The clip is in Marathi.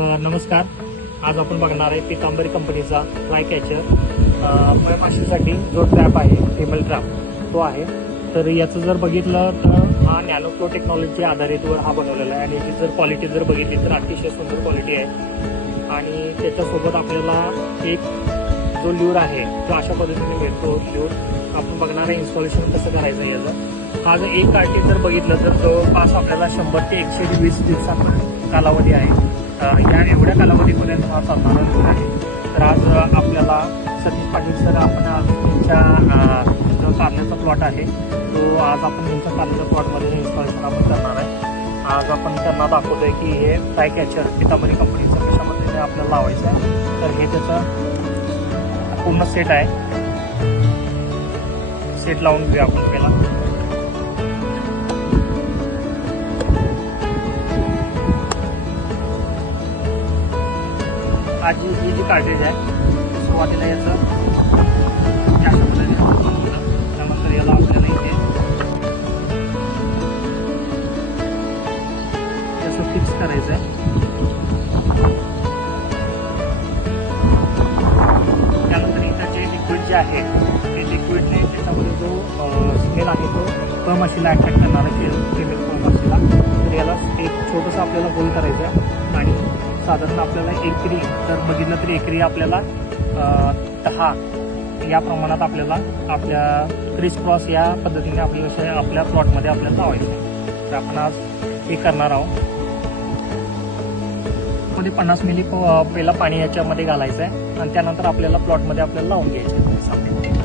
नमस्कार. आज आपण बघणार आहे पितांबरी कंपनीचा फ्लाय कॅचर मधमाशीसाठी जो ट्रॅप आहे फिमेल ट्रॅप तो आहे. तर याचं जर बघितलं तर हा नॅनोफ्लो टेक्नॉलॉजी आधारितवर हा बनवलेला आहे आणि याची जर क्वालिटी जर बघितली तर अतिशय सुंदर क्वालिटी आहे. आणि त्याच्यासोबत आपल्याला एक जो ल्यूर आहे तो अशा पद्धतीने मिळतो. ल्यूर आपण बघणार आहे इन्स्टॉलेशन कसं करायचं आहे याचं. हा जर एक कार्टी जर बघितलं तर जवळपास आपल्याला 100 ते 120 दिवसांपर्यंत कालावधी आहे. या एवढ्या कालावधीपर्यंत हा चालणारा ल्यूर आहे. तर आज आपल्याला सतीश पाटील सर आपण आज त्यांच्या जो कारल्याचा प्लॉट आहे तो आज आपण त्यांच्या कारल्याच्या प्लॉटमध्ये इन्स्टॉलेशन आपण करणार आहे. आज आपण त्यांना दाखवतोय की हे फ्लाय कॅचर पितांबरी कंपनीचं कशा पद्धतीने आपल्याला लावायचं आहे. तर हे त्याचं पूर्ण सेट आहे. सेट लावून घेऊया आपण पहिला. आज ही जी कार्टेज आहे सुरुवातीला याचं अशा पद्धतीने त्यानंतर याला आपल्याला इथे याचं फिक्स करायचं आहे. त्यानंतर इथं जे लिक्विड जे आहे ते लिक्विडने त्याच्यामध्ये जो स्मेल आहे तो मधमाशीला अट्रॅक्ट करणार आहे फिमेल मधमाशीला. तर याला एक छोटंसं आपल्याला गोल करायचं आहे आणि साधारण आपल्याला एकरी जर बघितलं तरी एकरी आपल्याला 10 या प्रमाणात आपल्याला आपल्या क्रिस क्रॉस या पद्धतीने आपल्या प्लॉटमध्ये आपल्याला लावायचं आहे. तर आपण आज हे करणार आहोत. मध्ये 50 मिली पहिला पाणी याच्यामध्ये घालायचं आहे आणि त्यानंतर आपल्याला प्लॉटमध्ये आपल्याला लावून घ्यायचं आहे.